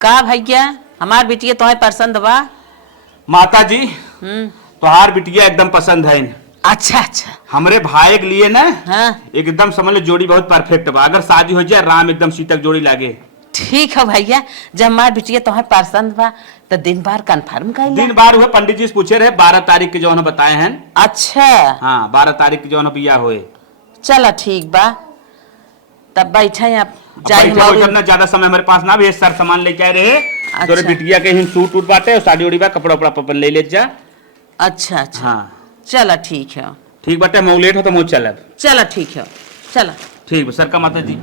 का भैया हमार बिटिया तुम्हें पसंद बा? माता जी तोहार बिटिया एकदम पसंद है। अच्छा अच्छा। हमरे भाई के लिए ना हाँ एकदम समझ लो जोड़ी बहुत परफेक्ट बा। अगर शादी हो जाए राम एकदम सीता की जोड़ी लागे। ठीक है भैया, जब हमार बिटिया तुम्हें पसंद बा तो दिन बार कंफर्म कर दिन बार हुए पंडित जी से पूछे रहे 12 तारीख के जो है बताए हैं। अच्छा हाँ 12 तारीख के जो है बिया हुए। चलो ठीक बा, तब बैठे आप ना ज्यादा समय हमारे पास ना भी सर सामान लेके आए रहे। अच्छा। तोरे बिटिया के ही सूट उट बाटे और साड़ी उड़ी बा कपड़ा उपड़ा पपन ले ले जा। अच्छा अच्छा हाँ चलो ठीक है। ठीक बाटे मैं लेट हो तो मुझ चलब। चलो ठीक है चलो। ठीक है सर का माता जी।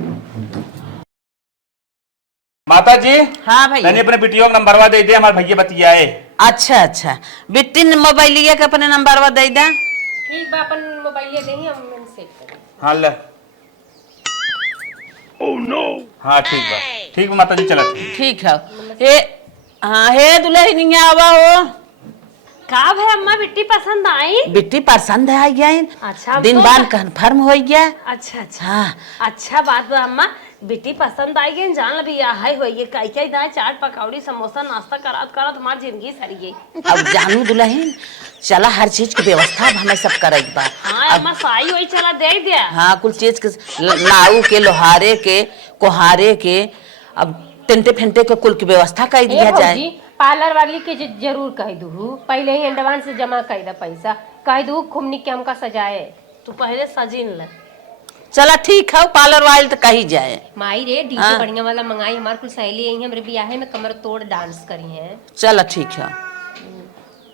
माता जी हाँ भैया। मैंने अपने बिटियों का नंबरवा दे दिया हमारे भैया बतियाए। अच्छा अच्छा, बिट्टी मोबाइल लिया के अपने नंबर दे दा। ठीक बा, अपन मोबाइल देंगे हम सेट करें। हाँ ले। Oh no. हाँ ठीक बा माता जी चला। ठीक है। हे हाँ हे दुल्हनिया आवा हो। का भाई अम्मा बिट्टी पसंद आई? बिट्टी पसंद है गई। अच्छा दिन तो बार कंफर्म हो गया। अच्छा अच्छा हाँ अच्छा बात बा अम्मा, बिट्टी पसंद आई गई जान लबी हाय होइए कई कई दाए चाट पकौड़ी समोसा नाश्ता करात करात हमार जिंदगी सर गई। अब जानू दुल्हन चला हर चीज की व्यवस्था हमें सब करे बा। हाँ अम्मा साई वही चला दे दिया। हाँ कुल चीज के नाऊ के लोहारे के कोहारे के अब टेंटे फेंटे के कुल की व्यवस्था कर दिया जाए। पार्लर वाली के जरूर कह दू, पहले ही एडवांस से जमा कर दे पैसा, कह दू खुमनी के हमका सजाए तू पहले सजिन ले। चला ठीक है, पार्लर वाले तो कही जाए। माई रे डीजे बढ़िया वाला मंगाई, हमार कुछ सहेली आई है हमरे ब्याह में कमर तोड़ डांस करी है। चला ठीक है।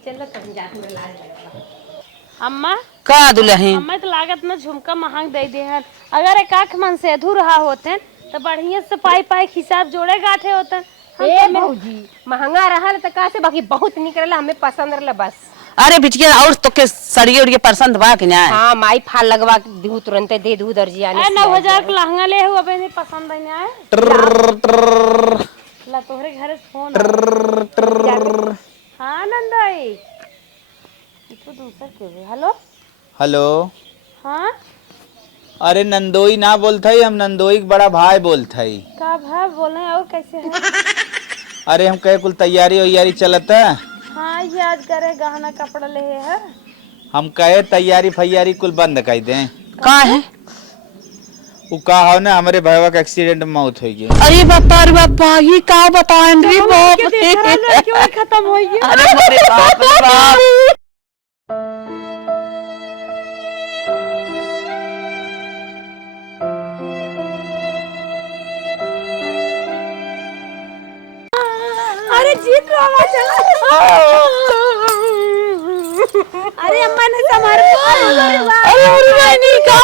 चलो कहीं जाके मेरा लाज लगेगा। अम्मा का दुल्हन अम्मा तो लागत में झुमका महंग दे दे है, अगर एक आंख मन से अधूर रहा होते तो बढ़िया से पाई पाई हिसाब जोड़े गाठे होते। ए भौजी महंगा रहा तो का से बाकी बहुत निकलला हमें पसंद रहला बस। अरे बिटिया और तो के सड़िए उड़िए पसंद बा कि ना? हां माई फाल लगवा दू तुरंत दे दू दर्जिया ने 9000 का लहंगा ले हो अबे पसंद नहीं आए ला तोहरे घर से फोन। हां नंदाई तू दूसरा के हेलो हेलो। हां अरे नंदोई ना बोलता ही, हम नंदोई के बड़ा भाई बोलता ही। का भाई बोले और कैसे है? अरे हम कहे कुल तैयारी वैयारी चलता। हाँ याद करे गहना कपड़ा ले है। हम कहे तैयारी फैयारी कुल बंद कर दें। का है वो का हो ना हमारे भैया का एक्सीडेंट में मौत हो गई। अरे बापा ये का बताएं रे बाप क्यों खत्म हो गया? अरे मेरे बाप रे बाप। अरे जीत रहा चला। अरे अम्मा ने समार अरे नहीं का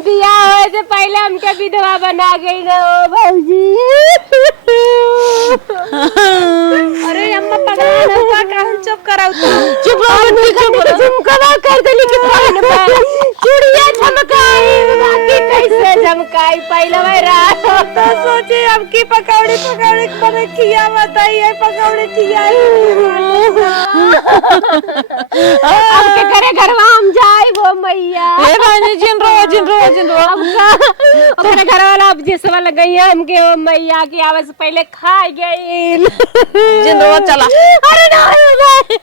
बियाह होए से पहले हमके विधवा बना गई ना भौजी। अरे अम्मा पगला का कहन चुप कराऊ तो चुप रहो झुमका कर देली के बहन पे चूड़ियां झमकाई बाकी कैसे झमकाई पहले वे रात तो सोचे अब की पकौड़ी पकौड़ी बने खिया बताइए पकौड़ी खियाई अब के घरे घरवा हम जाए वो मैया ए भाई जिन रो अपने घर वाला अब जिस वाला गई है हमके वो मैया की आवाज से पहले खा गई जिन रो चला। अरे नहीं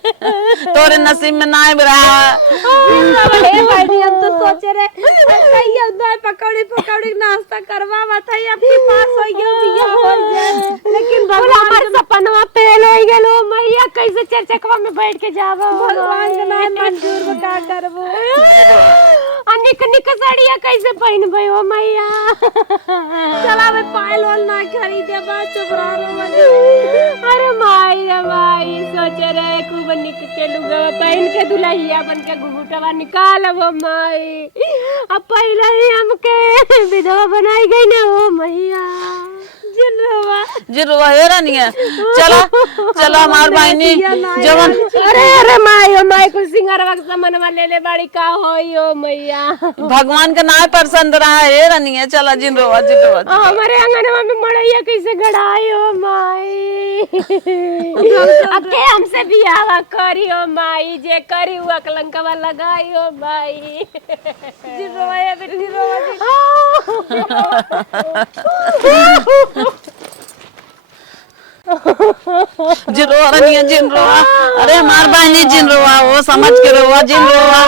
तोरे नसीब में ना रहा। अरे भाई हम तो सोचे रहे कहीं उधर पकौड़ी पकौड़ी नाश्ता करवा बताई आपके पास हो गया बिया हो गया, लेकिन भगवान हमारे सपनवा फेल हो गेलो मैया कैसे चरचकवा में बैठ के जावा भगवान के नाम मंजूर बता करबो अनिक निक साड़िया कैसे पहनबे हो मैया। चला बे पायल वाल ना खरीदे बा चुप रहो। अरे माई सोचे रहे खूब निक के लुगा पहन के दुल्हिया बन के घुघुटवा निकाल वो माई, अब पहले ही हमके विधवा बनाई गई ना हो मैया। जिनरुआ हे रानिया चला चला हमार बहनी जवन अरे माई ओ माई कुछ सिंगारवा के सामानवा ले ले बाड़ी का होई ओ मैया भगवान का नाम पसंद रहा है रानिया चला जिनरुआ हमारे आंगनवा में मड़ैया कैसे गड़ाई ओ माई अब के हमसे बियाह करी ओ माई जे करी हुआ कलंकवा लगाई ओ माई जिनरुआ या बेटी जिनरुआ रानिया जिनरुआ अरे हमार बहनी जिनरुआ वो समझ के रोवा जिनरुआ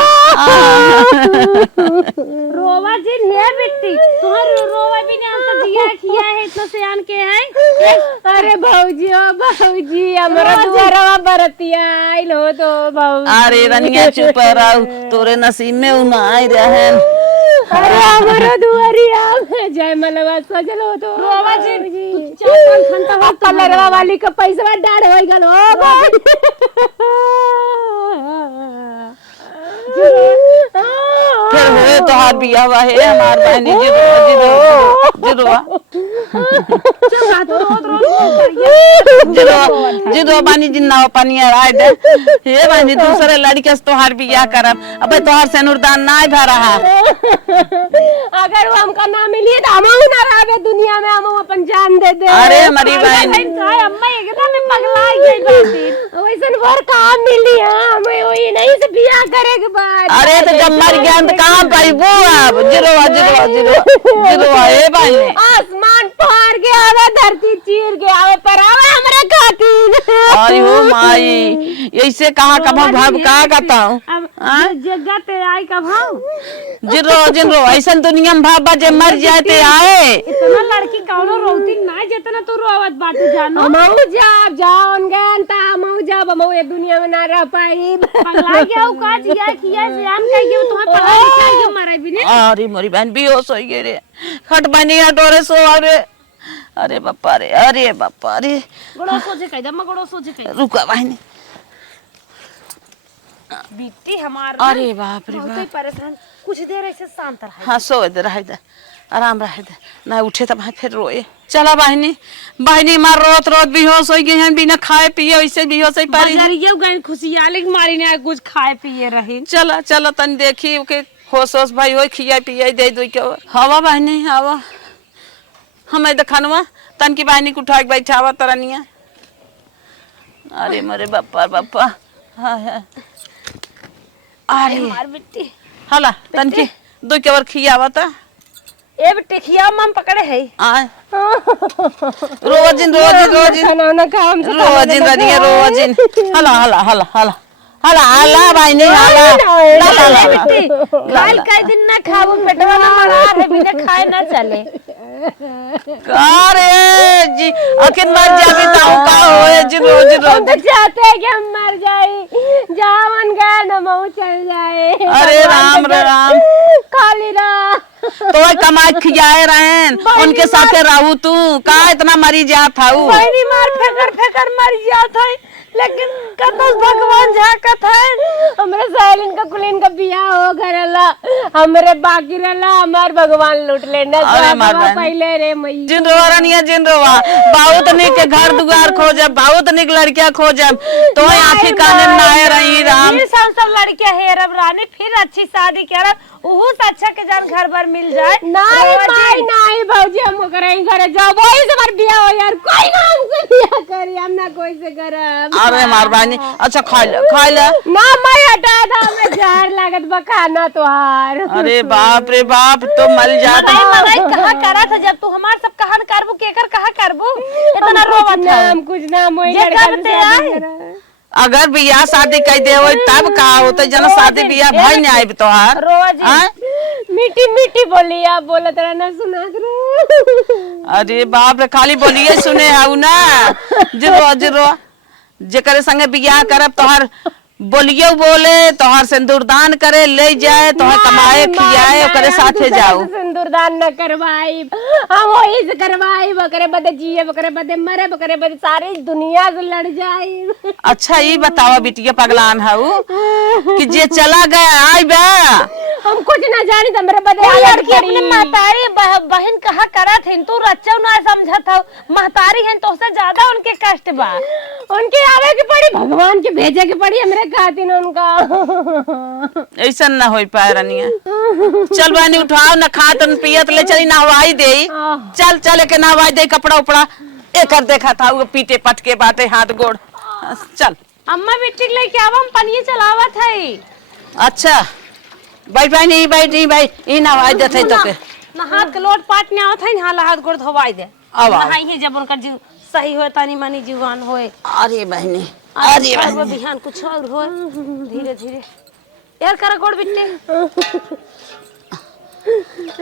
रोवा जिन है बेटी तुम्हारे रोवा भी ने तो दिया किया है तो सियान के है अरे भौजी ओ भौजी हमरा दुआरवा बरतिया आइल हो तो भौजी अरे रानिया चुप रहो तोरे नसीब में उ ना आई रहे अरे हमरा दुआरिया में जय मलवा सजल हो तो रोवा जी चापन खंता कलरवा वाली का पैसा डाड़ होई गल ओ फिर हुए तोहार बिया हुआ है हमार बहनी जिनरुआ जिनरुआ बानी जिन्ना पानी राय दे हे बहनी दूसरे लड़के से तोहार बिया करब अबे तोहार से अनुदान ना भा रहा अगर वो हमका ना मिली तो हम ना रहे दुनिया में हम अपन जान दे दे अरे हमारी बहन अम्मा एकदम पगला गई बाती वैसन वर कहां मिली हम वही नहीं से बियाह करे के बाद अरे तो जब मर गया तो कहां पाइबो अब जिनरुआ ए बहनी आसमान फाड़ के आवे धरती चीर के आवे पर आवे हमरे खातिर अरे ओ माई ऐसे कहां का भाव का कहता हूं जगह ते आई का भाव जिनरुआ ऐसा दुनिया में भाव जे मर जाए ते आए इतना लड़की कौनो रोती ना जितना तू रोवत बाटू जानो मऊ जाब जाओन गन ता मऊ जाब मऊ ये दुनिया में ना रह पाई पगला गया उ का जिया किया से हम कह गयो तुम्हें पढ़ा लिखा के मारे भी ने अरे मोरी बहन बेहोश हो गई रे खट बनी हटोरे सो अरे अरे बापा रे गड़ो सोचे कह दम गड़ो सोचे कह रुका बहनी बीती हमार अरे बाप रे बाप परेशान कुछ देर ऐसे शांत रह हाँ सो रह दे आराम रह दे ना उठे तब फिर रोए चला बहनी मार रोत बेहोश हो गई हैं बिना खाए पिए ऐसे बेहोश ही पारी ये गए खुशियाली मारी ने कुछ खाए पिए रही चला तन देखी के होश भाई हो खिया पिया दे दो के हवा बहनी हवा हमें देखनवा तन की बहनी को उठा के बैठावा तरनिया अरे मरे बापा हाँ अरे मार बेटी हला तन की दो के बार खियावा ता ए बेटी खिया मम पकड़े है आ रोजिन खाना ना काम से रोजिन हला भाई नहीं हला काल का दिन ना खाबो पेटवा ना मरा रे बिना खाए ना चले अरे जी अखिन मर जाबी ताऊ का होए जी रोज चाहते हैं कि हम मर जाए जावन गए न मऊ चल जाए अरे राम काली रा तो कमाई खियाए रहे उनके साथे रहू तू का इतना मरी जात था पहली मार फेकर मर जात है लेकिन कतस भगवान झाकत है हमरे सहेलिन का कुलीन का बियाह हो गरला हमरे बाकी रहला हमार भगवान लूट लेना पहले रे मई जिनरोवा बहुत निक के घर दुआर खोजे बहुत निक लड़कियां खोजे तो आंखें काने नाए रही राम सब लड़कियां हेरब रानी फिर अच्छी शादी करब उहु से अच्छा के जान घर भर मिल जाए नहीं भौजी हम करे घर जाओ वही से हमार बियाह हो यार कोई ना हमसे बियाह करी हम ना कोई से करब अरे मारबानी अच्छा खा ले ना मैं हटा दा मैं जहर लागत बखाना तोहार अरे बाप रे बाप तो मर जाता मगाई कहां करा था जब तू हमार सब कहां करबू केकर कहां करबू इतना रोवत है हम कुछ ना मोई लड़का अगर बियाह शादी कर दे हो तब का होता जन शादी बियाह भाई नहीं आए तोहार मीठी बोली आप बोला तेरा ना सुना अरे बाप रे खाली बोलिए सुने आऊ ना जिरो जेकरे संगे बियाह करब तोहार बोलियो बोले तोहार सिंदूर दान करे ले जाए तोहार कमाए खियाए ओकरे साथे जाओ सिंदूरदान न करवाई, हम वही से करवाई, बकरे बदे जिए, बकरे बदे मरे, बकरे बदे सारी दुनिया से लड़ जाई। अच्छा ये बतावा बिटिया पगलान है कि जे चला गया आई बा हम कुछ ना जानी तो मेरे बदे लड़की अपने महतारी बहन कहा करत है, तू रच्चा ना समझत हो, महतारी है तो उससे ज्यादा उनके कष्ट बा, उनके आवे की पड़ी, भगवान के भेजे की पड़ी हमरे खातिर उनका। ऐसा ना हो पाए रनिया। चल बहनी उठाओ न खात न पियत ले चली नहवाई दे, चल चल के नहवाई दे, कपड़ा उपड़ा एकर देखा था वो पीटे पटके बाटे हाथ गोड़। चल अम्मा बिट्टी लेके आवा, हम पनिये चलावत है। अच्छा बैठ बहनी बैठ ई नहवाई देते तो के ना हाथ के लोट पाट ने आवत है, ना हाथ गोड़ धोवाई दे, नहाई है जब उनका जीव सही होए, तानी मानी जीवान होए। अरे बहनी अरे बहनी बिहान कुछ और होए, धीरे धीरे यार करा गोड़ बिट्टी।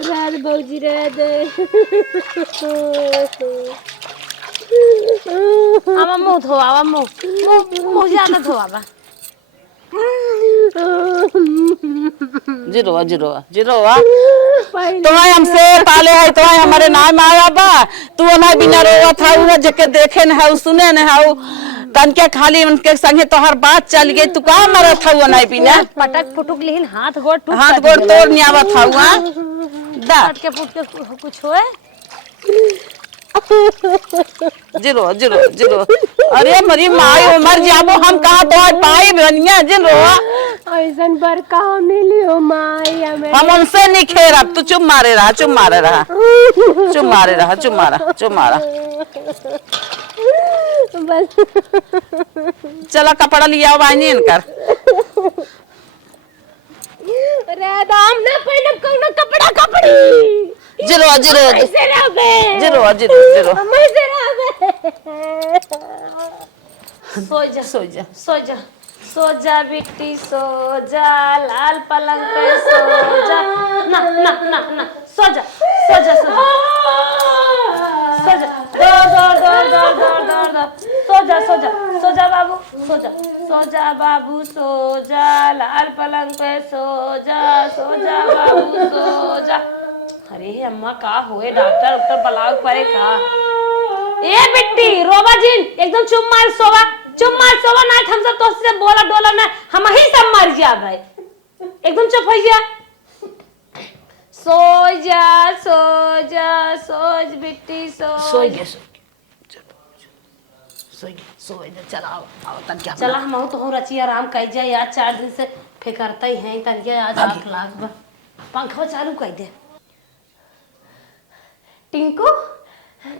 रात भौजी रात। आवा मुंह धो, आवा मुंह ज्यादा धोवा। जिरो तुम्हारे हमसे पाले है, तुम्हारे हमारे नाम आया बा, तू ना बिना रोवा था वो जके देखे न है सुने न है तन के खाली उनके संगे तोहर बात चल गई, तू का मरा था वो नहीं बिना पटक पुटुक लेकिन हाथ गोड़ तोड़ नियावा था हुआ दा पट के फुट के कुछ होए। जिरो अरे मरी माई उमर जाबो हम कहां तो पाई बनिया जिरो ऐसन पर कहां मिली हो माई हमें। हम उनसे नहीं खेरा, तू चुप मारे रहा बस चला कपड़ा लिया बानी इनकर। रे दाम ना पहनब कौनो कपड़ा कपड़ी। जिरो ऐसे रहबे। जिरो ऐसे रहबे। सो जा बिट्टी सो जा, लाल पलंग पे सो जा, ना सो जा बाबू सो जा, लाल पलंग पे सो जा बाबू सो जा। अरे अम्मा का हुए, डॉक्टर बुलाओ पड़े का। ए बिट्टी रोबा जिन एकदम चुप मार सोवा ना, हम सब तो से बोला डोला ना, हम ही सब मर जा भाई, एकदम चुप हो जा। सो बिट्टी सो चला हम तो हो रची आराम कर जाए यार, 4 दिन से फिकरता ही है तनिया, आज 8 लाख पंखा चालू कर दे। टिंकू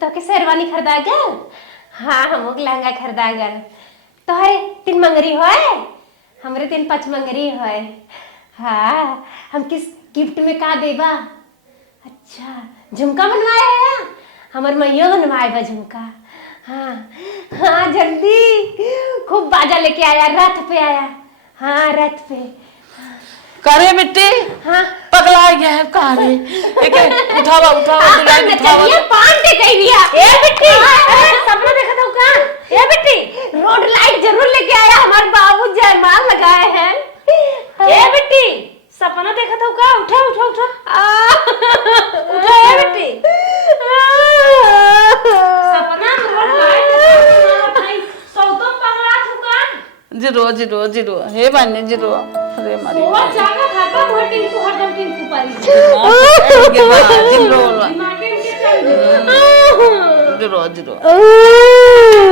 तो के शेरवानी खरीदा गल? हाँ हम लहंगा खरीदा गल। तो है 3 मंगरी होए, हमरे 3 5 मंगरी होए। हाँ हम किस गिफ्ट में का देबा? अच्छा झुमका बनवाया है, हमर मैया बनवाए बा झुमका। हाँ जल्दी खूब बाजा लेके आया, रथ पे आया। हाँ रथ पे करे बेटी। हाँ पगला गया है कारे, उठावा ये पान दे गई दिया। ए बिट्टी सपना देखा था का? ए बिट्टी रोड लाइट जरूर लेके आया, हमारे बाबू जयमाल लगाए हैं। ए बिट्टी सपना देखा था का? उठा ए बिट्टी सपना रोड लाइट भाई सौतम पगला थुका। जिरो हे बने जिरो। अरे मारी वो जागा खाता वो टिंकू हरदम टिंकू पारी जिरो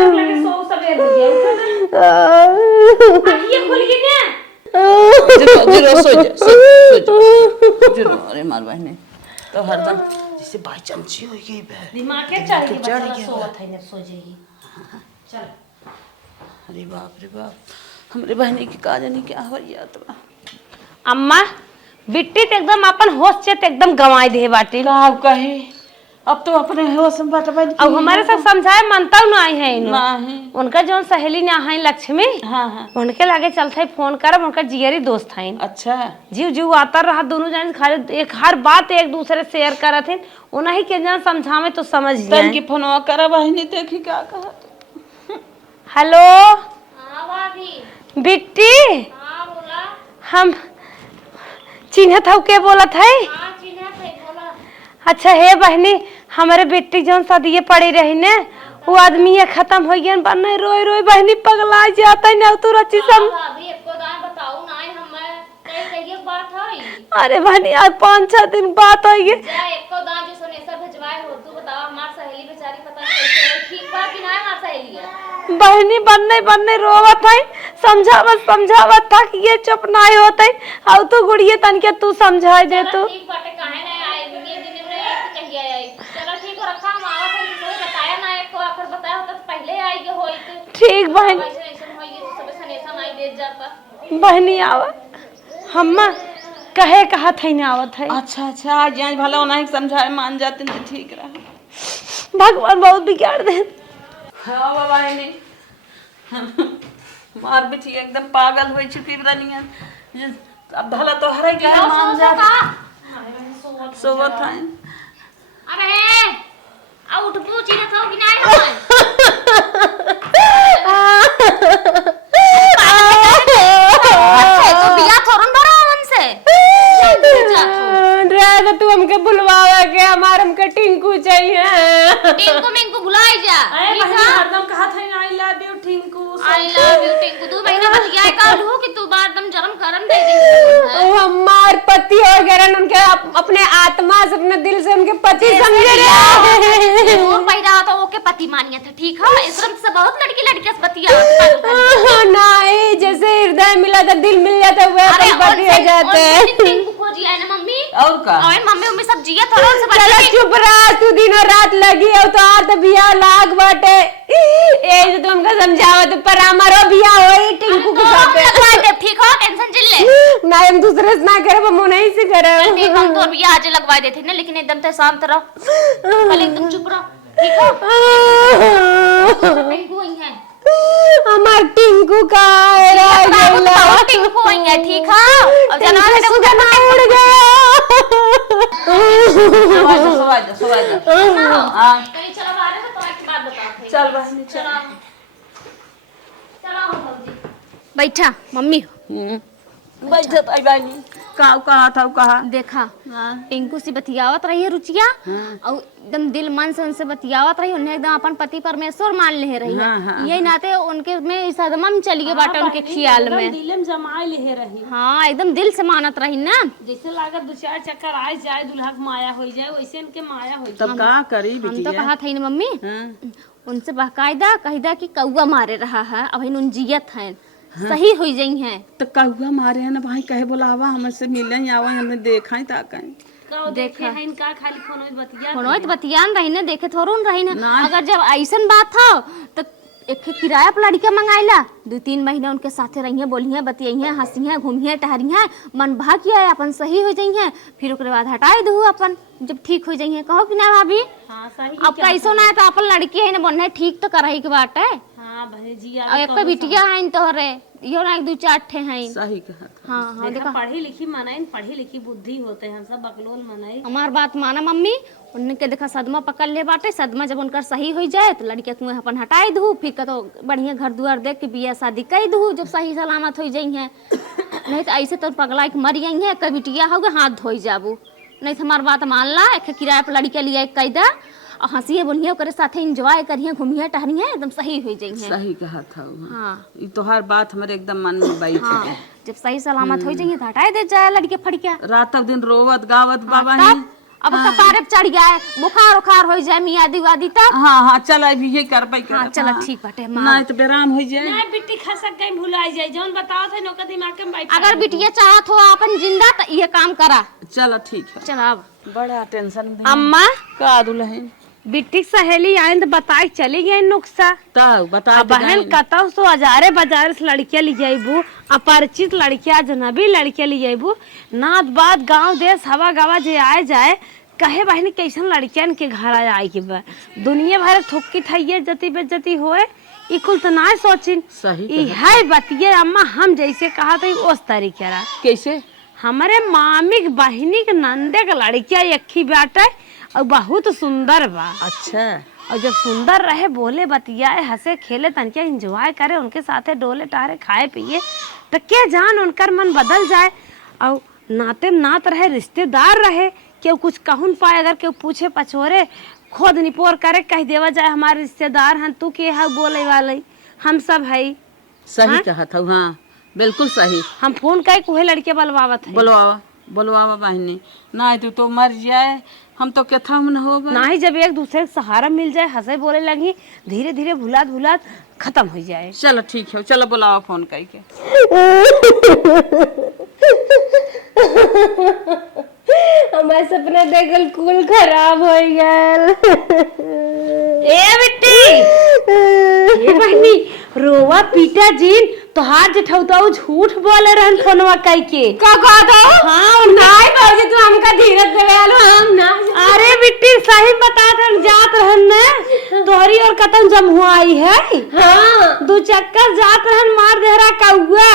लगे सो सवेर हो गया, ये खुल गई ना। जिरो अरे मार बहने तो हरदम जैसे भाई चमची हो गई बे, दिमाग के चढ़ गई, सोवत है ना सो जाएगी। चल अरे बाप हमरे बहनी की का जानी क्या हो गया तो। अम्मा बिट्टी तो एकदम अपन होश चेत एकदम गंवाई दे बाटी। अब कही अब तो अपने होश में बटबा। अब हमारे साथ समझाए मनता ना आई है नहीं। उनका जो सहेली ने आई लक्ष्मी, हाँ उनके लागे चलते फोन करब, उनका जियरी दोस्त है। अच्छा जीव आता रहा, दोनों जन खाली एक हर बात एक दूसरे शेयर करत है, उन्हीं के जन समझावे तो समझ तन की फोनवा करा बहनी देखी क्या कहा। हेलो बिट्टी हम चिन्हत हूँ के बोलत है? अच्छा हे बहनी, हमारे बेटी जौन सदिये पड़ी रही ने वो आदमी ये खत्म हो गया बने रोई रोई बहनी पगला जाता है ना तू रची सम। भाभी एको दान बताऊ ना हमें कई कई बात है। अरे बहनी आज 5-6 दिन बात आई है। जा एको दान जो सोनेसा भेजवाए हो तू बताओ हमार सहेली बेचारी पता नहीं कैसे है, ठीक बा कि ना हमार सहेली है। बहनी बनने रोवत है, समझावत था कि ये चुप ना होते और तू गुड़िए तन के तू समझाए दे तू। ठीक बाटे काहे ना आए ये दिन में एक कहिए आई। चलो ठीक हो रखा हम आवत है तो बताया ना एको आखिर बताया होता तो पहले आई के होई तो ठीक बहन ऐसे होई तो सब सनेसा नहीं दे जाता। बहनी आवा हम्मा कहे कहा थे ना आवत है। अच्छा आज यहाँ भला होना है समझाए मान जाते तो ठीक रहा। भगवान बहुत बिगाड़ दे। हाँ बाबा है नहीं मार बेटी एकदम पागल हुई चुकी बनिया अब भला तो हर एक मान जाता सोवत है। अरे आ उठ पूछी ना तो कि नहीं हो। अच्छा तो बिया थोरन बड़ा मन से रे तू हमके बुलवावा के हमार हमके टिंकू चाहिए। टिंकू मिंकू बुलाई जा। अरे बहनी हरदम कहा था I love you Tinku. I love you Tinku तू महीना बतिया का लू कि तू बार दम जन्म करन दे दे। ओ हमार पति हो गए उनके अपने आत्मा से अपने दिल से उनके पति समझे रे। वो पैदा तो ओके पति मानिए थे ठीक है। इसरम से बहुत लड़की से बतिया नहीं जैसे हृदय मिला था दिल मिल जाता वो पति हो जाते। टिंकू खोजी है ना मम्मी और का और मम्मी मम्मी सब जिया थोड़ा से चलो चुप रहा तू दिनों रात लगी हो तो आ तो बिया लाग बाटे ए तो हमका समझावत पर हमारो बिया होई टिंकू के साथ ठीक हो टेंशन चिल ले ना हम दूसरे से ना करे वो नहीं से करे। ठीक हम तो बिया आज लगवा देते ना लेकिन एकदम से शांत रहो कल एकदम चुप रहो ठीक हो। टिंकू ही है हमार टिंकू का है टिंकू ही है ठीक है। अब जना सुगना उड़ गया। सवाल हाँ कहीं चलो बाहर में तो एक बात बताओ। चल बहनी चल चलो हम जी बैठा मम्मी बैठत आई बानी का कहा था कहा देखा टिंकू से बतियावत रही है रुचिया और एकदम दिल मन से उनसे बतियावत रही उन्हें एकदम अपन पति परमेश्वर मान ले रही है। यही नाते उनके में सदमा में चली गई बाटे उनके ख्याल में दिल में जमाए ले रही। हाँ एकदम दिल से मानत रही ना जैसे लागत 2-4 चक्कर आए जाए दुल्हा के माया हो जाए वैसे इनके माया हो तब का करी हम तो कहा था ना मम्मी उनसे बाकायदा कहिदा कि कौआ मारे रहा है अब उन जियत है सही हो जाई है तो कौआ मारे है ना भाई कहे बोलावा हमसे मिले आवा हमें देखा ताका देखा है इनका खाली फोन फोन बतियान रही ना देखे थोड़ून रही ना। अगर जब ऐसन बात था तो एक किराया पर लड़का मंगाइला 2-3 महीना उनके साथे रही है बोली है बतियाई है हंसी है घूमी है टहरी है मन भाग किया है अपन सही हो जाई है फिर उसके बाद हटाई दू अपन जब ठीक हो जाई है कहो कि ना भाभी। हाँ सही अब कैसो ना है तो अपन लड़की है ना बनने ठीक तो करही के बात है। हाँ बहन जी और एक बिटिया है तोहरे यो ना 1-2-4 ठे हैं सही कहा हाँ हाँ देखा पढ़ी लिखी मनाई पढ़ी लिखी बुद्धि होते हैं हम सब बकलोल मनाई। हमार बात माना मम्मी उनके देखा सदमा पकड़ ले बाटे सदमा जब उनका सही हो जाए तो लड़के कुएं अपन हटाई दू फिर कतो बढ़िया घर दुआर देख के बिया शादी कर दू जब सही सलामत हो जाई है। नहीं तो ऐसे तो पगला के मर गई है कभी बिटिया होगा हाथ धोई जाबू नहीं तो हमार बात मान ला एक किराया पर लड़के लिया कैदा और हंसी बोलिए ओकरे साथे एंजॉय करिए घूमिए टहरिए एकदम सही हो जाई है। सही कहा था हाँ ये तो हर बात हमारे एकदम मन में बैठ हाँ जब सही सलामत हो जाइए तो हटाई दे जाए लड़के फड़किया रात दिन रोवत गावत बाबा हाँ, अब कपारे पे चढ़ गया है बुखार उखार हो जाए मियाँ दिवादी तब। हाँ चल अभी ये कर पाई हाँ चलो ठीक बाटे नहीं तो बेराम हो जाए नहीं बिट्टी खसक गई भुलाई जाए जौन बताओ थे नौका दिमाग में बैठ। अगर बिटिया चाहत हो अपन जिंदा तो ये काम करा। चलो ठीक है चल अब बड़ा टेंशन अम्मा का दुल्हन बिट्टी सहेली आए तो बताई चली गई नुक्सा तब बता बहन कतौ तो हजारे बाजार से लड़कियां ले जाइबू अपरिचित लड़कियां अजनबी लड़कियां ले जाइबू नात बात गांव देश हवा गवा जे आए जाए कहे बहनी कैसन लड़कियन के घर आए के बा दुनिया भर थुक्की थइये जति बेजती होए ई कुल तो ना सोचिन सही ई है बतिये अम्मा हम जैसे कहा था उस तरीके रा कैसे हमारे मामी के बहनी के नंदे के लड़कियां एक ही बाटे और बहुत सुंदर बा। अच्छा और जब सुंदर रहे बोले बतियाए हंसे खेले तनके एंजॉय करे उनके साथे डोले टारे खाए पिए तो क्या जान उनकर मन बदल जाए और नाते नात रहे रिश्तेदार रहे केहू कुछ कहून पाए, अगर केहू पूछे पछोरे खोद निपोर करे कह देवा जाए हमारे रिश्तेदार हैं, तू के है बोले वाले, हम सब है। सही कहत हूँ, हाँ बिल्कुल सही। हम फोन कह के लड़के बलवावत है। बोलवावा बहनी, ना तो मर जाए, हम तो कथा न हो ना ही जब एक दूसरे का सहारा मिल जाए, हंसे बोले लगी, धीरे धीरे भुलात भुलात खत्म हो जाए। चलो ठीक है, चलो बुलाओ फोन करके। हमारे सपना देखल कुल खराब हो गया। ए बेटी, ए बहनी, रोवा पीटा जीन तो हाथ जठौताऊ झूठ बोले रहन फोनवा कह के। का कहता हो? हाँ नहीं बाबूजी, तू हमका धीरज देवे आलो, हम ना। अरे बिट्टी सही बता दन, जात रहन ने तोहरी और कतन जम हुआ आई है। हाँ, दो चक्कर जात रहन, मार दे रहा कौआ।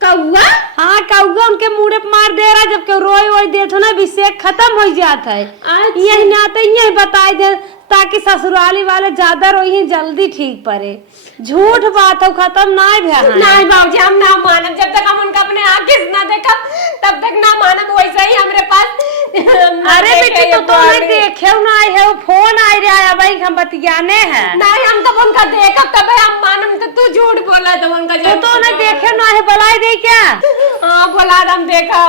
कौआ? हाँ कौआ उनके मुड़े पे मार दे रहा, जब के रोई वोई देत हो ना विषय खत्म हो जाता है। यही नाते यही बताई दे ताकि ससुराली वाले ज्यादा रोई जल्दी ठीक पड़े। झूठ बात हो, खत्म ना भैया। नहीं बाबूजी, हम ना मानब, जब तक हम उनका अपने आंखें से ना देखा तब तक ना मानब। वैसे ही हमारे पास अरे बेटी तो नहीं देखे ना आए है, वो फोन आ रहा है भाई, हम बतियाने हैं। नहीं, हम तब उनका देखा तब हम मानब। तो तू झूठ बोला तो उनका तो नहीं देखे ना है, बुलाई दे क्या? हाँ बोला, हम देखा।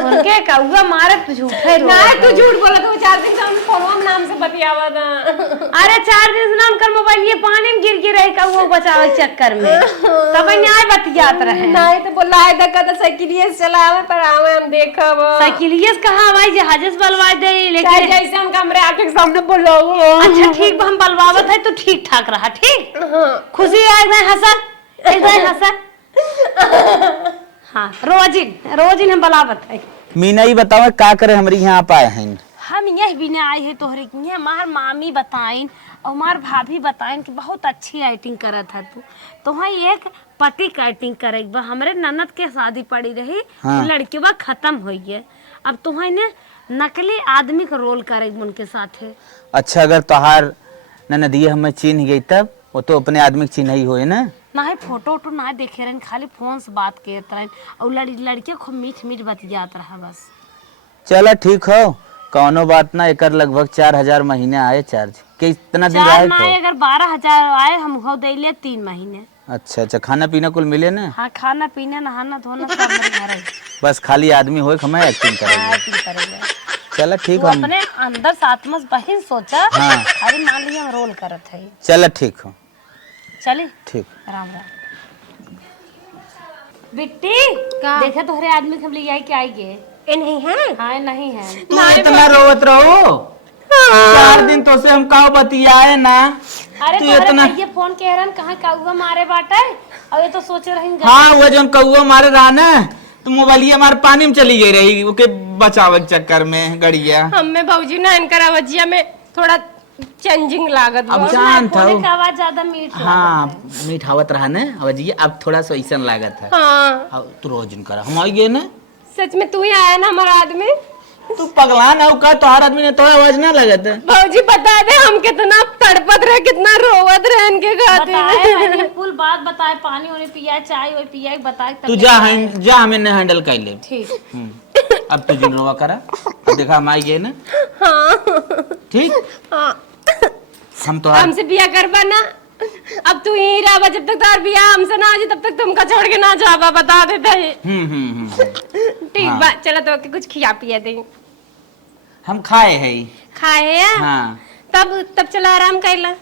उनके कौआ मारे तो झूठे रो। नहीं, तू झूठ बोला, तो 4 दिन से हम फोन नाम से बतियावा था। अरे 4 दिन से नाम कर मोबाइल ये पानी में गिर रहे कौआ बचावे चक्कर में, तब न्याय बतियात रहे। नहीं तो बोला है देखा तो साइकिलिए चलावे पर आवे, हम देखब। साइकिलिए कहाँ हवाई जहाज बलवा दे, लेकिन जैसे हम कमरे आके के सामने बोलो। अच्छा ठीक, हम बलवावत है तो ठीक ठाक रहा। ठीक, खुशी एकदम हंसा, एकदम हंसा। हाँ रोजिन हम बलावत है। मीना ही बताओ का करे हमारी यहाँ आप आए हैं? हम यह भी ने आए हैं तोहरे के, हमार मामी बताइन और हमार भाभी बताइन कि बहुत अच्छी एक्टिंग करत है तू। तो हाँ एक पति का एक्टिंग करेगा, हमरे ननद के शादी पड़ी रही। हाँ। लड़की बा खत्म हुई है, अब तुम्हें ने नकली आदमी का रोल करेगा उनके साथ है। अच्छा अगर तोहार ननदिया हमें चिन्ह गई तब वो तो अपने आदमी के चिन्ह ही होए ना। ना ही फोटो वोटो ना देखे रहन, खाली फोन से बात करत रहन और लड़के खूब मीठ मीठ बतियात रहा बस। चला ठीक हो, कौनो बात ना। एकर लगभग 4000 महीने आए चार्ज। कितना दिन 4 रहे ना थे? अगर 12000 आए, हम हो दे 3 महीने। अच्छा अच्छा, खाना पीना कुल मिले ना? हाँ खाना पीना नहाना धोना सब हमारे घर है। बस खाली आदमी होए हमें एक्टिंग करेंगे। एक्टिंग करेंगे। चला ठीक तू हम अपने अंदर से आत्मा से बहिन सोचा। हाँ। अरे मान लिया हम रोल करत है। चला ठीक हो, चली ठीक। राम राम। बिट्टी देखा तोहरे आदमी हम ले आई के आई गे। ए नहीं है? हाँ नहीं है। तू इतना रोवत रहो, 4 दिन तो से हम काव बतियाए ना। अरे तू तोहरे इतना भैया फोन कह रहन कहाँ कौआ मारे बाटे, और ये तो सोचे रही। हाँ वो जो कौआ मारे रहा ना, तो मोबाइल हमारे पानी में चली गई रही ओके बचाव के चक्कर में गड़िया। हमें बाबूजी ना इनकर आवाजिया में थोड़ा चेंजिंग लागत। अब जान था फोन का आवाज ज्यादा मीठ हाँ मीठावत रहा ना अवजिए, अब थोड़ा सा ऐसा लागत है। हाँ अब तू रोज दिन करा, हम आई गए ना। सच में तू ही आया ना हमारा आदमी। तू पगला ना का तोहार आदमी ने तोरा आवाज ना लगत है। बाबूजी बता दे हम कितना तड़पत रहे, कितना रोवत रहे इनके खातिर। कुल बात बताए, पानी वानी पिया, चाय वाय पिया, बताए। तू जा हमें ने हैंडल कर ले। ठीक। अब तू जिन रोवा करा, अब देखा हम आई गए ना। हाँ ठीक। हाँ, हम तो हमसे बिया करवा ना। अब तू यही रहा, जब तक तार बिया हमसे ना आ जाए तब तक तुमका छोड़ के ना जावा, बता देता है। ठीक हाँ। बा, चलो तो कुछ खिया पिया दे। हम खाए है। खाए है? हाँ। तब चला आराम कर ला।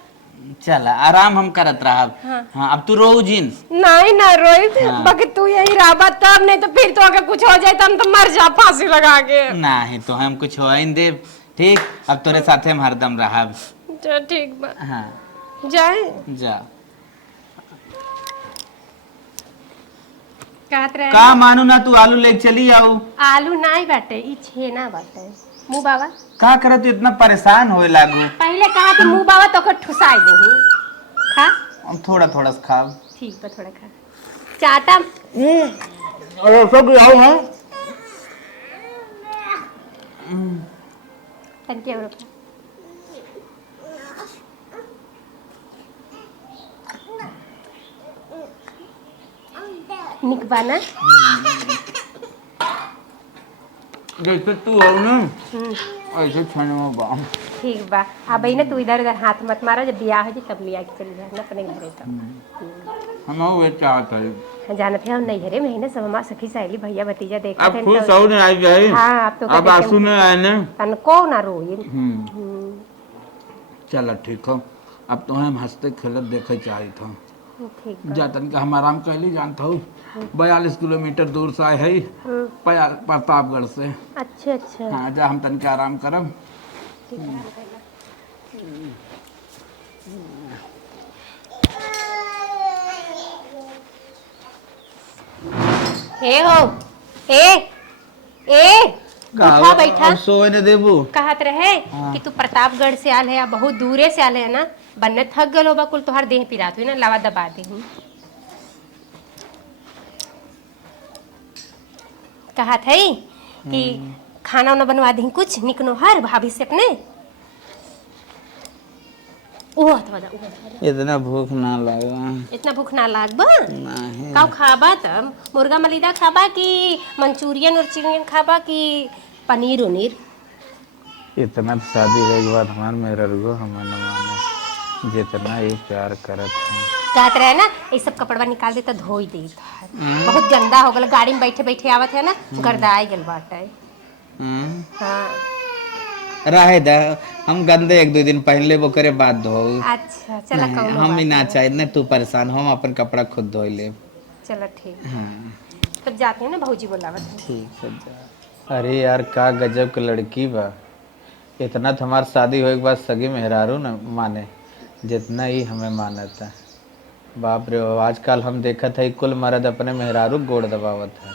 चल आराम हम करत रहा। हाँ अब तू रो जिन। नहीं ना रोहित, हाँ। बाकी तू यही रहा तब, नहीं तो फिर तो अगर कुछ हो जाए तो हम तो मर जा फांसी लगा के। नहीं तो हम कुछ हो ही दे। ठीक, अब तोरे साथे हम हरदम रहा। चल ठीक बा, हाँ जाए। जा। कहत रहे का मानू ना, तू आलू ले चली आओ। आलू नहीं बाटे, ई छेना बाटे। मुँह बाबा का करे तू इतना परेशान होए लागू। पहले कहा तो मुँह बाबा तो ठुसाई दे। खा, हम थोड़ा थोड़ा खाओ। ठीक बा, थोड़ा खा। चाटा अरे सब आओ हां। तनके और खा। निक बाना। जैसे तू हो ना ऐसे क्षण में बा। ठीक बा। अब ना तू इधर उधर हाथ मत मारा, जब ब्याह हो जाए तब लिया के चली जाना अपने घरे तब। हम वे चाहते हैं। जानते हैं हम नहीं हरे महीने सब हमार सखी सहेली भैया भतीजा देखा अब खुश हो ने आई जाए। हाँ अब तो अब आंसू में आए ना। तनको ना रोई। चलो ठीक हो। अब तो हम हंसते खेलत देखे चाहिए था। ठीक जातन के हम आराम कैली जानता हूँ 42 किलोमीटर दूर से आए है प्रतापगढ़ से। अच्छा अच्छा। हाँ जा हम तन के आराम करम। ए हो ए उठा बैठा। सोए ने देबू कहत रहे कि तू प्रतापगढ़ से आल है या बहुत दूरे से आल है ना, बनने थक गल होबा कुल तोहार देह पिरात हुई ना, लावा दबा दे। कहत है कि खाना वाना बनवा दी कुछ निकनो हर भाभी से अपने। इतना भूख ना लगा। इतना भूख ना लागबा? नहीं का खाबा तब मुर्गा मलिदा खाबा कि मंचूरियन उर्चूरियन खाबा कि पनीर उनीर? इतना तो शादी के बाद हमार मेरा रुगो हमार न माने जितना ये प्यार करत है। कहत रहे ना ये सब कपड़वा निकाल देता धोई दे। बहुत गंदा हो गल, गाड़ी में बैठे बैठे आवत है ना गर्दाई गल बाटे। हाँ रहे दा हम गंदे एक दो दिन पहले वो करे बाद धो। अच्छा चला नहीं, कौनो हम ही बात ना चाहिए ना तू परेशान हम अपन कपड़ा खुद धो ले। चलो ठीक। तब जाते हैं ना भौजी बोलावत है। ठीक है जा। अरे यार का गजब के लड़की बा। इतना तो हमार शादी होए के बाद सगी मेहरारू न माने जितना ही हमें मानता। बाप रे आजकल हम देखत है कुल मर्द अपने मेहरारू गोड़ दबावत है।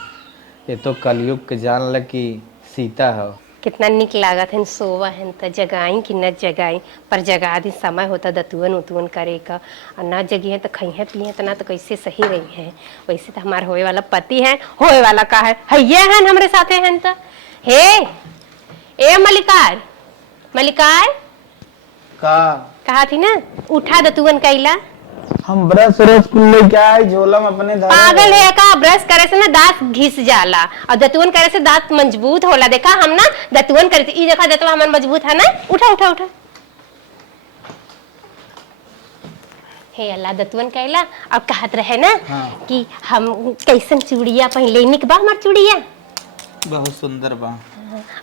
ये तो कलयुग के जान ल कि सीता हो। कितना निक लागत है सोवा है त जगाई कि न जगाई, पर जगा दी समय होता दतुअन उतुअन करे का, और न जगी है तो खइहे पिए तना तो कैसे सही रही है। वैसे तो हमार होए वाला पति है, होए वाला का है ये है हमरे साथे हैं त। हे ए मलिकार मलिकार का कहा थी ना उठा दतुअन कैला। हम ब्रश रस कुल लेके आए झोला में अपने धरे। पागल है का? ब्रश करे से ना दांत घिस जाला और दतुअन करे से दांत मजबूत होला। देखा हम ना दतुअन करे ई देखा दतवा हमार मजबूत है ना। उठा उठा उठा। हे अल्लाह दतुअन कैला। अब कहत रहे ना कि हम कैसन चूड़िया पहले निक बा हमार चूड़िया। बहुत सुंदर बा।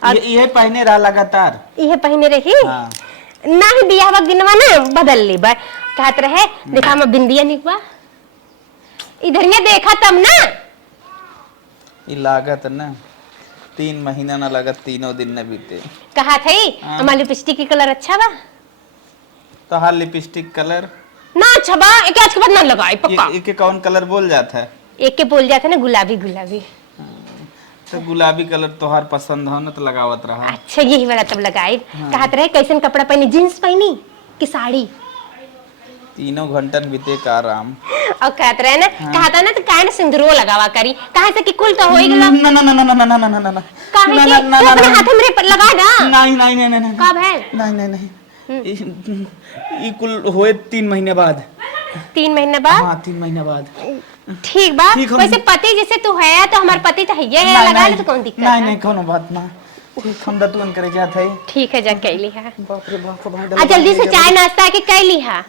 ये पहने रहा लगातार। ये पहने रही हाँ। ना ही बियाह वक्त दिनवा ना बदल ली बा। कहत रहे देखा हम बिंदिया निकबा इधर ने देखा तब ना। ये लागत ना 3 महीना ना लागत, तीनों दिन न बीते। कहा थे हमारी लिपस्टिक की कलर अच्छा बा। तो हाँ लिपस्टिक कलर ना अच्छा बा। एक आज के बाद ना लगाई पक्का। ये कौन कलर बोल जाता है? एक के बोल जाते ना गुलाबी गुलाबी। तो गुलाबी कलर तोहार पसंद हो ना तो लगावत रहा। अच्छा यही वाला तब लगाई। कहत रहे कैसन कपड़ा पहनी, जींस पहनी कि साड़ी? तीनों घंटन बीते का आराम। और कहत रहे ना कहता ना तो काहे ना सिंदूरो लगावा करी, काहे से कि कुल तो होई गेला। ना ना ना ना ना ना ना ना ना काहे कि तो अपने हाथ में पर लगा ना। नहीं नहीं नहीं नहीं कब है? नहीं नहीं नहीं ये कुल होए 3 महीने बाद। 3 महीने बाद? हाँ 3 महीने बाद। ठीक बा। वैसे पति जैसे तू है तो हमार पति तो है ये है, लगा ले तो कौन दिक्कत है? नहीं नहीं कोनो बात ना। हम दतुअन करे जात है। ठीक है जा कैली है। बाप रे बाप आ जल्दी से चाय नाश्ता के कैली है।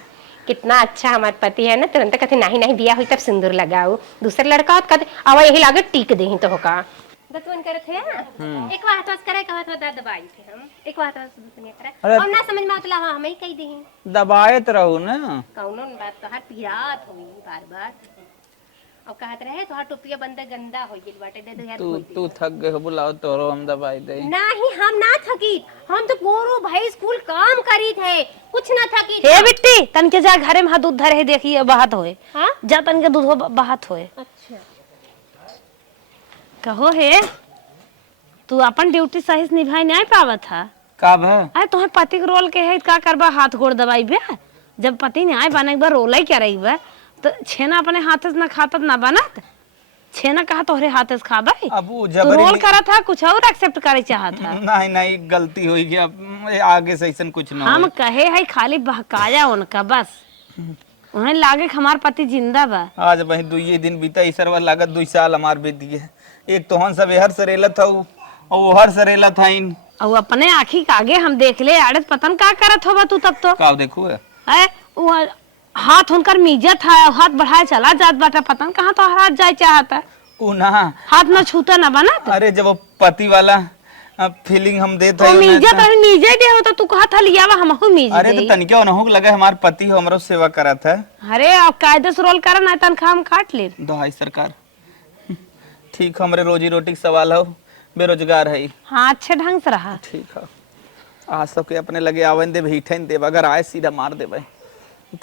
कितना अच्छा हमार पति है ना, तुरंत कहते नहीं नहीं बिया हुई तब सिंदूर लगाओ। दूसरा लड़का होत कहते आवा यही लागे टीक देही तो होका। दतुअन करे थे एक बात बस करे कहत होता दबाई थे हम एक बात बस दुनिया करे और ना समझ में आतला हम ही कह देही दबाएत रहू ना। कौनो बात तो हर पीरात होई बार बार। और कहत रहे तो हर टोपिया बंदा गंदा हो गेल बाटे दे दे यार। तू थक गए हो बुलाओ तोरो हम दबाई दे। नहीं हम ना थकी, हम तो गोरो भाई स्कूल काम करी थे कुछ ना थकी। हे बिट्टी तन के जा घरे में दूध धरे देखिए बहात होए। हां जा तन के दूध बहात होए। अच्छा कहो हे तू अपन ड्यूटी सही से निभाई नहीं पावत था। कब है? अरे तुम्हें पति के रोल के है का करबा हाथ गोड़ दबाई बे। जब पति ने आए बने एक बार रोल ही क्या रही बे तो छेना अपने हाथ से ना खाता ना बनत। छेना कहा तोहरे हाथ से खाबे। अब वो तू रोल करा था कुछ और एक्सेप्ट करे चाहा था। नहीं नहीं गलती हुई गया आगे से ऐसा कुछ ना हम कहे है खाली बहकाया उनका बस। उन्हें लागे हमार पति जिंदा बा। आज वही 2 दिन बीता ईसरवा लागत 2 साल हमार बीत गए। एक तो हम सब हर से रेलत हूँ और वो हर सरेला था इन और अपने आँखी के आगे हम देख ले आड़े पतन का करत होगा तू तब तो का देखो है वो हाथ उनकर मीजत है हाथ बढ़ाए चला जात बाटा पतन कहाँ तो हाथ जाए चाहता उ ना हाथ न छूता न बना तो अरे जब वो पति वाला फीलिंग हम देते तो मीजत है मीजे दे हो तो तू कहा था लिया हमहू मीज अरे तो तनिके ओनहु लगे हमार पति हो हमरो सेवा करत है। अरे अब कायदे से रोल करना है तनखा हम काट ले दोहाई सरकार ठीक हमरे रोजी रोटी के सवाल हो बेरोजगार है हाँ अच्छे ढंग से रहा ठीक है आज सबके अपने लगे आवन दे भीठन देव अगर आए सीधा मार देवे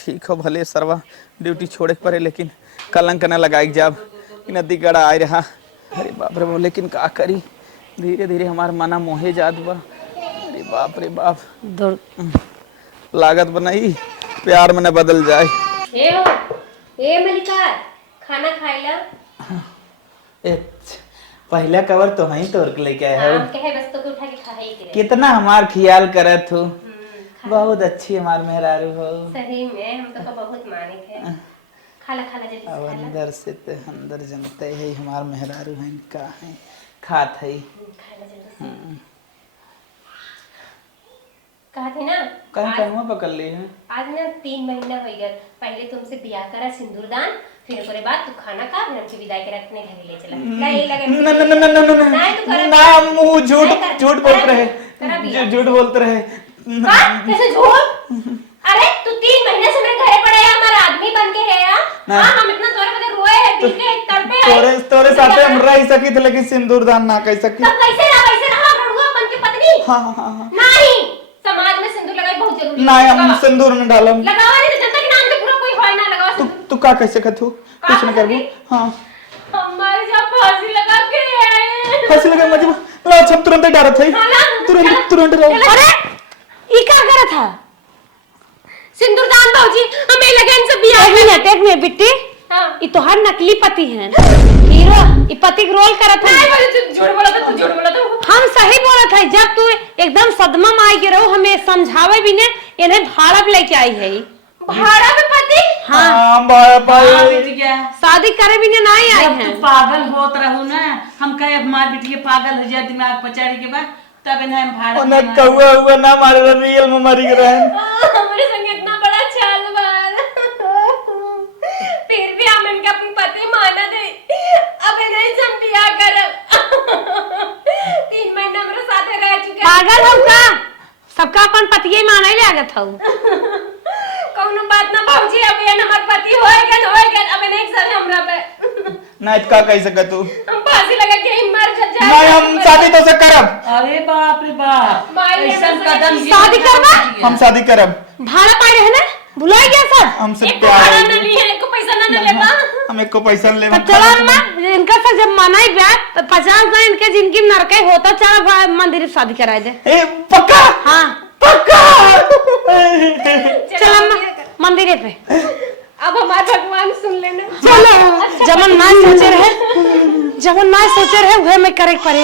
ठीक हो भले सरवा ड्यूटी छोड़े पड़े लेकिन कलंक न लगाई जाब नदी गड़ा आए रहा अरे बाप रे लेकिन का करी धीरे धीरे हमार मना मोहे जात बा अरे बाप लागत बनाई प्यार में न बदल जाए ए मलिका खाना खाइला पहला कवर तो वहीं तोड़ के लेके आया हम कहे बस तो उठा के खा ही के कितना हमार ख्याल करत हो बहुत अच्छी हमार मेहरारू हो सही में हम तो बहुत माने थे खाला जल्दी से अब खाला अंदर से ते अंदर जनते है हमार मेहरारू है का है खात है खाला जल्दी से कहा थी ना कहीं कहीं पकड़ ली है आज ना 3 महीना हो गया पहले तुमसे ब्याह करा सिंदूरदान फिर ओकरे बाद तू खाना खा फिर हमके विदाई करे अपने घर ले चला नहीं लगे ना मुंह झूठ बोलते रहे झूठ बोलते रहे कैसे झूठ अरे तू 3 महीने से मेरे घरे पड़ा है हमारा आदमी बन के है हां हम इतना तोरे बदे रोए हैं पीटे तड़पे तोरे साथे हम रह सकी थे लेकिन सिंदूरदान ना कह सकी तब कैसे रहा रड़ुआ बन के पत्नी हां नहीं समाज में सिंदूर लगाई बहुत जरूरी ना हम सिंदूर न डालम लगावा नहीं तो जनता के नाम पे पूरा कोई होय ना लगावा तू का कैसे कथू कुछ न करबू हां हमारे जा फांसी लगा के आए फांसी लगा मजबू ला सब तुरंत डारत है तुरंत रो अरे ई का करत था सिंदूरदान बाबूजी हमें लगन से बियाह एक मिनट बिट्टी हां ये तो हर नकली पति है हीरो ये पति का रोल करत है नहीं बोले तू झूठ बोला तो हम सही बोलत है जब तू एकदम सदमा में आई के रहो हमें समझावे भी ने इन्हें भाड़ा पे लेके आई है भाड़ा पे पति हां भाई शादी करे भी ने नहीं आई जब है तू पागल होत रहू ना हम कहे हमार बिटिया पागल हो जाए दिमाग पचाड़ी के बाद तब इन्हें भाड़ा ओने कौवा हुआ ना मारे रियल में मरी गए हमारे संग इतना बड़ा चालबाज फिर भी हम इनका अपनी पति माना दे अब इन्हें हम बियाह करब 3 महीना मेरे साथ रह चुके पागल हो का सबका अपन पतिये माने ले आगत हो कौनो बात ना बाबूजी अब ये हमार पति होएगा अब इन्हें एक साल हमरा पे ना इतना कह सके तू हम फांसी लगा के ही मर जाए नहीं हम शादी तो से करब अरे बाप रे बाप ऐसा कदम शादी करवा हम शादी करब भाड़ा पाए है ना भुलाई गया सब हमसे एक प्यार भाड़ा है ना लिए एक पैसा ना लेबा हम एको पैसा न लेब तो चलो अम्मा इनका से जब मनाई ब्याह तो 50 ना इनके जिनकी नरके होता चलो मंदिर में शादी कराए दे ए पक्का हाँ पक्का चलो अम्मा मंदिर पे अब हमारे भगवान सुन लेना चलो जमन ना सोचे रहे वह मैं करे पड़े